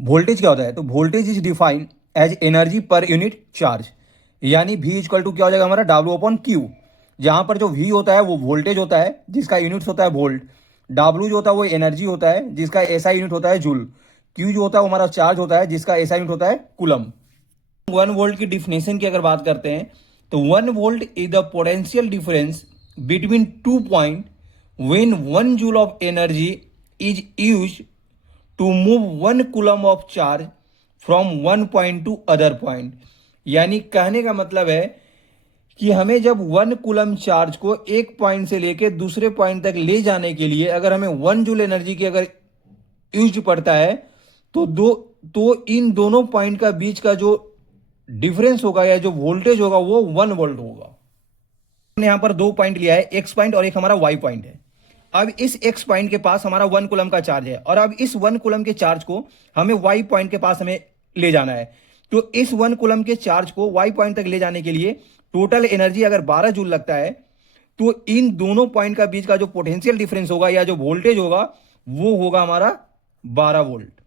Voltage क्या होता है, तो voltage is defined as energy per unit charge, यानी V इक्वल टू क्या हो जाएगा हमारा W अपॉन क्यू, जहां पर जो V होता है वो वोल्टेज होता है जिसका यूनिट्स होता है वोल्ट, W जो होता है वो एनर्जी होता है जिसका एसआई यूनिट होता है जूल, Q जो होता है वो हमारा चार्ज होता है जिसका एसआई यूनिट होता है कूलम। 1 वोल्ट की डिफिनेशन की अगर बात करते हैं तो 1 volt is the potential difference between 2 point when 1 joule of energy is used to move 1 coulomb of charge from 1 point to other point. यानी कहने का मतलब है कि हमें जब 1 कूलम चार्ज को एक पॉइंट से लेकर दूसरे पॉइंट तक ले जाने के लिए अगर हमें 1 जूल एनर्जी की अगर यूज पड़ता है तो इन दोनों पॉइंट का बीच का जो डिफरेंस होगा या जो वोल्टेज होगा वो 1 वोल्ट होगा। हमने यहां पर 2 पॉइंट लिया है, एक्स पॉइंट और एक हमारा वाई पॉइंट है। अब इस एक्स पॉइंट के पास हमारा 1 कूलम का चार्ज है और अब इस 1 कूलम के चार्ज को हमें वाई पॉइंट के पास हमें ले जाना है। तो इस 1 कूलम के चार्ज को वाई पॉइंट तक ले जाने के लिए टोटल एनर्जी अगर 12 जूल लगता है तो इन दोनों पॉइंट का बीच का जो पोटेंशियल डिफरेंस होगा या जो वोल्टेज होगा वो होगा हमारा 12 वोल्ट।